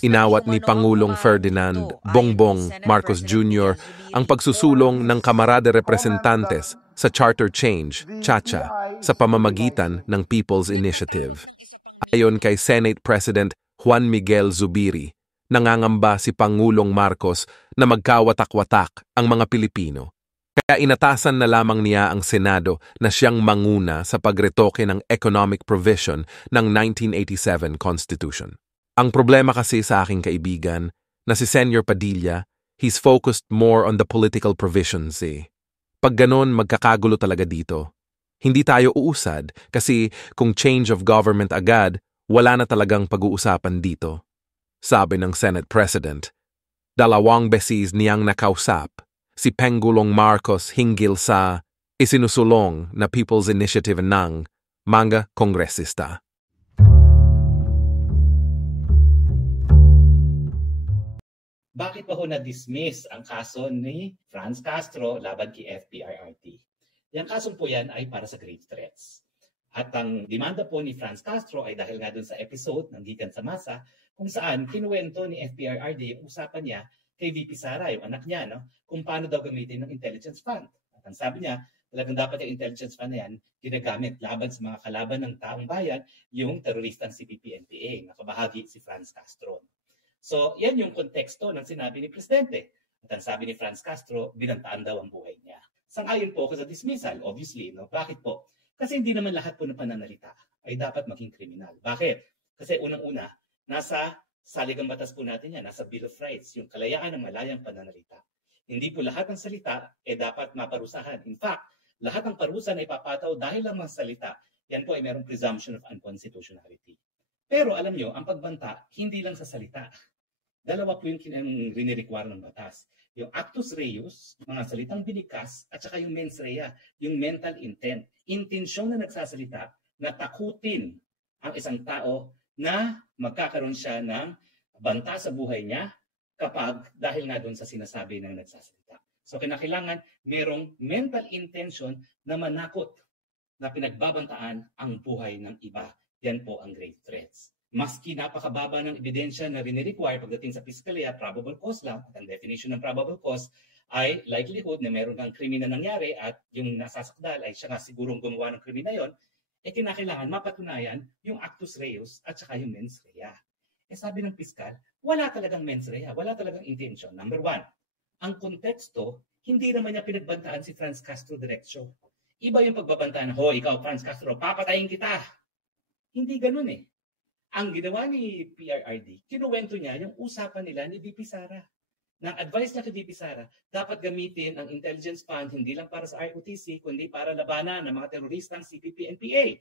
inawat ni Pangulong Ferdinand Bongbong Marcos Jr. ang pagsusulong ng Kamara de Representantes sa Charter Change, CHACHA, sa pamamagitan ng People's Initiative. Ayon kay Senate President Juan Miguel Zubiri, nangangamba si Pangulong Marcos na magkawatak-watak ang mga Pilipino. Kaya inatasan na lamang niya ang Senado na siyang manguna sa pagretoke ng economic provision ng 1987 Constitution. Ang problema kasi sa aking kaibigan na si Senyor Padilla, he's focused more on the political provisions eh. Pag ganon, magkakagulo talaga dito. Hindi tayo uusad kasi kung change of government agad, wala na talagang pag-uusapan dito. Sabi ng Senate President, dalawang beses niyang nakausap si Pangulong Marcos hinggil sa isinusulong na People's Initiative ng mga kongresista. Bakit pa ho na-dismiss ang kaso ni Franz Castro laban kay FPRRD? Yung kasong po yan ay para sa grave threats. At ang demanda po ni Franz Castro ay dahil nga dun sa episode ng Gikan sa Masa kung saan kinuwento ni FPRRD yung usapan niya kay VP Sara, yung anak niya, no? Kung paano daw gamitin ng intelligence fund. At ang sabi niya, talagang dapat yung intelligence fund na yan ginagamit laban sa mga kalaban ng taong bayan, yung teroristang CPP-NPA, nakabahagi si Franz Castro. So, yan yung konteksto ng sinabi ni Presidente. At ang sabi ni Franz Castro, binantaan daw ang buhay niya. Sang-ayon po ako sa dismissal, obviously. No? Bakit po? Kasi hindi naman lahat po ng pananalita ay dapat maging kriminal. Bakit? Kasi unang-una, nasa saligang batas po natin yan, nasa Bill of Rights, yung kalayaan ng malayang pananalita. Hindi po lahat ng salita dapat maparusahan. In fact, lahat ng parusa na ipapataw dahil lang mga salita, yan po ay mayroong presumption of unconstitutionality. Pero alam nyo, ang pagbanta, hindi lang sa salita. Dalawa po yung rinirequire ng batas. Yung actus reus, mga salitang binikas, at saka yung mens rea, yung mental intent. Intensyon na nagsasalita na takutin ang isang tao na magkakaroon siya ng banta sa buhay niya kapag dahil nga doon sa sinasabi ng nagsasalita. So kinakailangan merong mental intention na manakot na pinagbabantaan ang buhay ng iba. Yan po ang grave threats. Maski napakababa ng ebidensya na rini-require pagdating sa piskalya, probable cause lang. At ang definition ng probable cause ay likelihood na meron kang krimen na nangyari at yung nasasakdal ay siya nga sigurong gumawa ng krimen na yon, kinakailangan mapatunayan yung actus reus at saka yung mens rea. Sabi ng piskal, wala talagang mens rea, wala talagang intention. Number one, ang konteksto, hindi naman niya pinagbantaan si Franz Castro diretsyo. Iba yung pagbabantaan, ikaw Franz Castro, papatayin kita. Hindi ganun eh. Ang ginawa ni PRRD, kinuwento niya yung usapan nila ni VP Sara. Nang advice niya kay VP Sara, dapat gamitin ang intelligence fund hindi lang para sa ROTC, kundi para labanan ng mga teroristang CPP-NPA.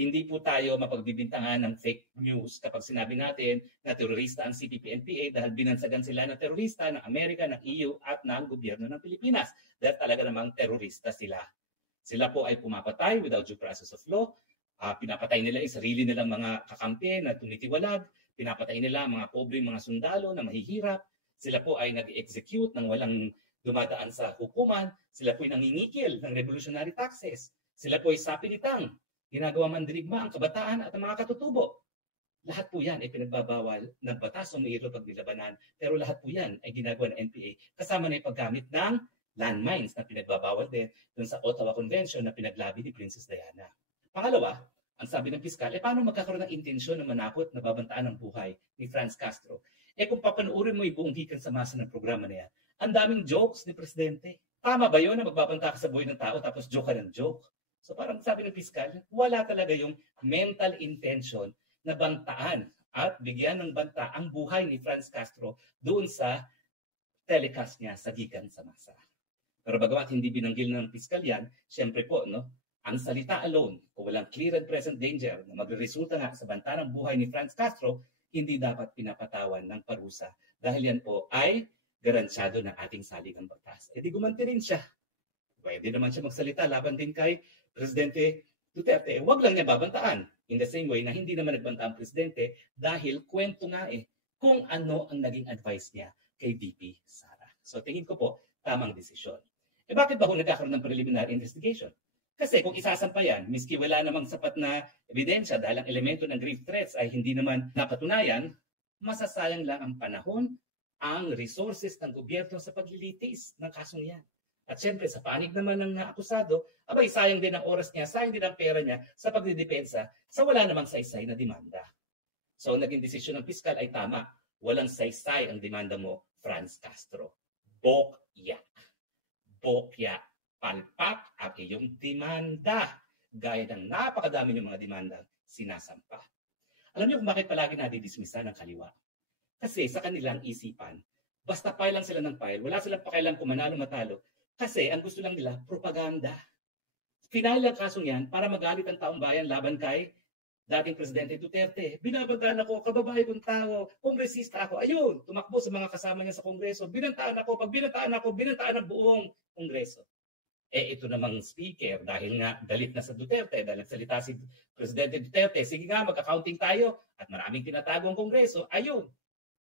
Hindi po tayo mapagbibintangan ng fake news kapag sinabi natin na terorista ang CPP-NPA dahil binansagan sila ng terorista ng Amerika, ng EU at ng gobyerno ng Pilipinas. Dahil talaga namang terorista sila. Sila po ay pumapatay without due process of law. Pinapatay nila yung sarili nilang mga kakampi na tumitiwalag, pinapatay nila mga pobreng mga sundalo na mahihirap, sila po ay nag-execute ng walang dumadaan sa hukuman, sila po ay nangingikil ng revolutionary taxes, sila po ay sapilitang, ginagawa mandirigma ang kabataan at ang mga katutubo. Lahat po yan ay pinagbabawal ng batas o mayroon pag nilabanan, pero lahat po yan ay ginagawa ng NPA kasama na yung paggamit ng landmines na pinagbabawal din dun sa Ottawa Convention na pinaglabi ni Princess Diana. Pangalawa, ang sabi ng piskal, paano magkakaroon ng intensyon na manakot na babantaan ang buhay ni Franz Castro? Kung papanoorin mo yung buong Gikan sa Masa ng programa na yan, ang daming jokes ni Presidente. Tama ba yun na magbabanta ka sa buhay ng tao tapos joke ka ng joke? So parang sabi ng piskal, wala talaga yung mental intention na bantaan at bigyan ng banta ang buhay ni Franz Castro doon sa telecast niya sa Gikan sa Masa. Pero bagamat hindi binanggil ng piskal yan, syempre po, no? Ang salita alone, kung walang clear and present danger na magresulta nga sa banta ng buhay ni Franz Castro, hindi dapat pinapatawan ng parusa dahil yan po ay garansyado ng ating saligang batas. Di gumanti rin siya. Pwede naman siya magsalita laban din kay Presidente Duterte. Huwag lang niya babantaan. In the same way na hindi naman nagbanta ang Presidente dahil kwento nga kung ano ang naging advice niya kay VP Sara. So tingin ko po, tamang desisyon. Bakit ba kung nagkakaroon ng preliminary investigation? Kasi kung isasampayan, miski wala namang sapat na ebidensya dahil ang elemento ng grave threats ay hindi naman napatunayan, masasayang lang ang panahon, ang resources ng gobyerno sa paglilitis ng kasong yan. At syempre, sa panig naman ng naakusado, abay, sayang din ang oras niya, sayang din ang pera niya sa pagdidepensa sa wala namang saysay na demanda. So, naging desisyon ng piskal ay tama. Walang saysay ang demanda mo, Franz Castro. Bokya. Bokya. Palpak ang iyong demanda. Gaya ng napakadami ng mga demanda sinasampa. Alam niyo kung bakit palagi nadidismisa ng kaliwa? Kasi sa kanilang isipan, basta file lang sila ng file, wala silang pakialam kung manalo matalo. Kasi ang gusto lang nila, propaganda. Final ang kasong yan para magalit ang taong bayan laban kay dating Presidente Duterte. Binabantaan ako, kababae kong tao, kongresista ako. Ayun, tumakbo sa mga kasama niya sa kongreso. Binantaan ako, pag binantaan ako, binantaan ang buong kongreso. Ito namang speaker, dahil nga galit na sa Duterte, dahil nagsalita si Presidente Duterte, sige nga, mag-accounting tayo, at maraming tinatagong kongreso, ayun,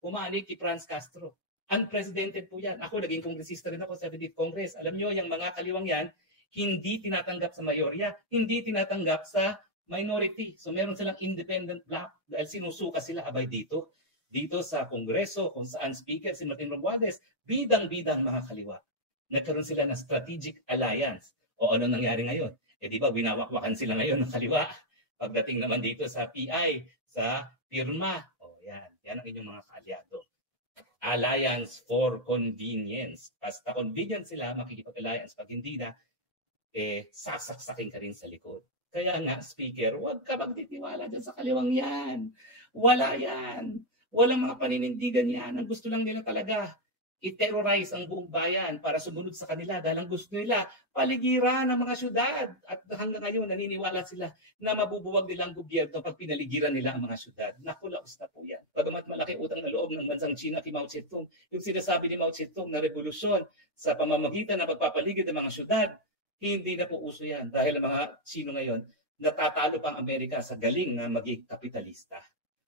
pumanig kay Franz Castro. Unprecedented po yan. Ako, naging kongresista rin ako sa 70th Congress. Alam nyo, yung mga kaliwang yan, hindi tinatanggap sa mayorya, hindi tinatanggap sa minority. So meron silang independent block dahil sinusuka sila abay dito. Dito sa kongreso, kung saan speaker si Martin Romualdez, bidang-bidang mga kaliwa. Nagkaroon sila ng strategic alliance. O ano nangyari ngayon? Di ba, winawakwakan sila ngayon ng kaliwa. Pagdating naman dito sa PI, sa pirma, yan ang inyong mga kaalyado. Alliance for convenience. Basta convenient sila, makikipag-alliance. Pag hindi na, sasaksakin ka rin sa likod. Kaya nga, speaker, huwag ka magtitiwala dyan sa kaliwang yan. Wala yan. Walang mga paninindigan yan. Ang gusto lang nila talaga, i-terrorize ang buong bayan para sumunod sa kanila dahil ang gusto nila, paligiran ng mga syudad. At hanggang ngayon, naniniwala sila na mabubuwag nilang gobyerno pag pinaligiran nila ang mga syudad. Nakulaos na po yan. Pagamat malaki utang na loob ng bansang China kay Mao Zedong, yung sinasabi ni Mao Zedong na revolusyon sa pamamagitan ng pagpapaligid ng mga syudad, hindi na po uso yan dahil ang mga Chino ngayon natatalo pang Amerika sa galing na maging kapitalista.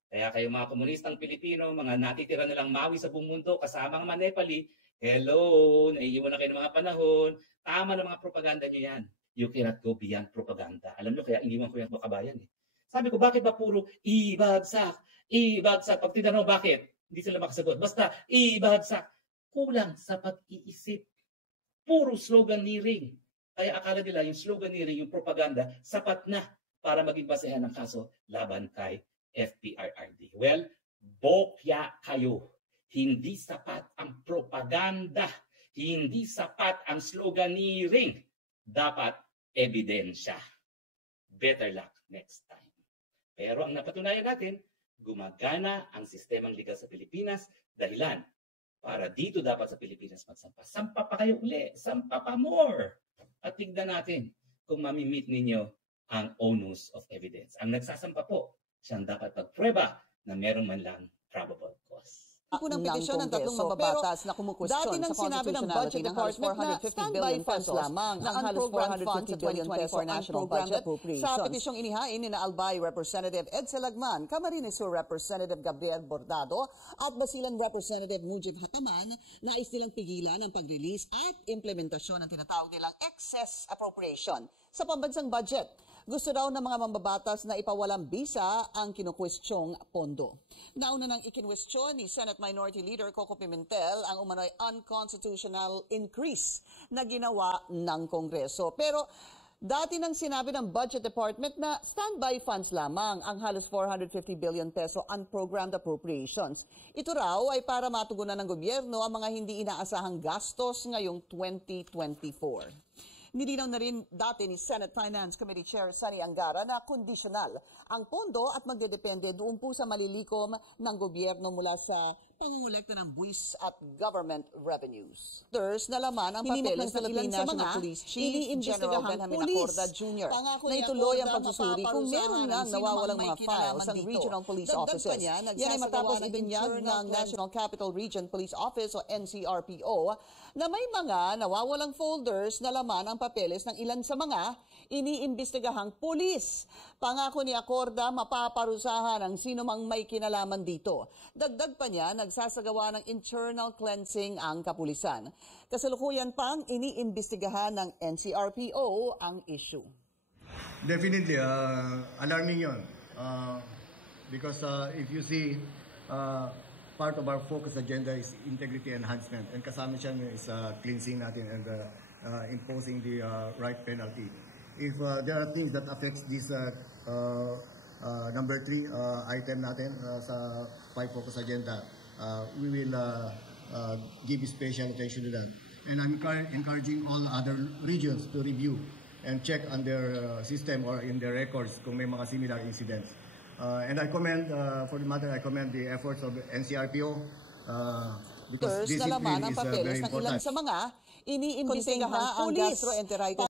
Kaya kayo mga komunistang Pilipino, mga natitira nilang mawi sa buong mundo, kasama ang mga Nepali, hello, naiiwan na kayo ng mga panahon, tama na mga propaganda nyo yan. You cannot go beyond propaganda. Alam nyo, kaya iniwan ko yung kabayan. Sabi ko, bakit ba puro ibagsak, ibagsak? Pag tinanong bakit, hindi sila makasagot. Basta ibagsak. Kulang sa pag-iisip. Puro sloganeering. Kaya akala nila yung sloganeering, yung propaganda, sapat na para maging basehan ng kaso laban kay FPRRD. Well, bokya kayo. Hindi sapat ang propaganda. Hindi sapat ang sloganeering. Dapat ebidensya. Better luck next time. Pero ang napatunayan natin, gumagana ang sistemang legal sa Pilipinas dahilan para dito dapat sa Pilipinas magsampa. Sampa pa kayo uli. Sampa pa more. At tignan natin kung mamimit ninyo ang onus of evidence. Ang nagsasampa po, siyang dapat magprueba na meron man lang probable cause. Unang petisyon ng tatlong mababatas na kumukwestiyon sa constitutionality ng halos 450 billion pesos lamang ang halos 450 billion peso national budget sa petisyong inihain ni Albay Representative Edsel Lagman, Camarines Sur Representative Gabriel Bordado at Basilan Representative Mujib Hataman. Nais nilang pigilan ang pag-release at implementasyon ng tinatawag nilang excess appropriation sa pambansang budget. Gusto daw ng mga mambabatas na ipawalang bisa ang kinukwestyong pondo. Nauna nang ikinwestiyon ni Senate Minority Leader Coco Pimentel ang umano'y unconstitutional increase na ginawa ng Kongreso. Pero dati nang sinabi ng Budget Department na standby funds lamang ang halos 450 billion peso unprogrammed appropriations. Ito raw ay para matugunan ng gobyerno ang mga hindi inaasahang gastos ngayong 2024. Nilinaw na rin dati ni Senate Finance Committee Chair Sunny Angara na conditional ang pondo at magdedepende doon po sa malilikom ng gobyerno mula sa pangungulekta ng buwis at government revenues. Others na laman ang papeles ng ilan sa mga iniimbestigahang pulis. Na ituloy ang pagsusuri kung meron ngang nawawalang mga files ang regional police offices. Yan ay matapos ibinyag ng National Capital Region Police Office o NCRPO na may mga nawawalang folders na laman ang papeles ng ilan sa mga iniimbestigahang pulis. Pangako ni Acorda, mapaparusahan ang sino mang may kinalaman dito. Dagdag pa niya, nagsasagawa ng internal cleansing ang kapulisan. Kasalukuyan pang iniimbestigahan ng NCRPO ang issue. Definitely, alarming yon. Because if you see part of our focus agenda is integrity enhancement. And kasama siya is cleansing natin and imposing the right penalty. If there are things that affects this number 3 item natin sa 5 focus agenda, we will give special attention to that. And I'm encouraging all other regions to review and check on their system or in their records kung may mga similar incidents. And I commend, for the matter, I commend the efforts of NCRPO because na laman discipline ang is papeles very ng ilan important. sa mga iniimbestigahan pulis.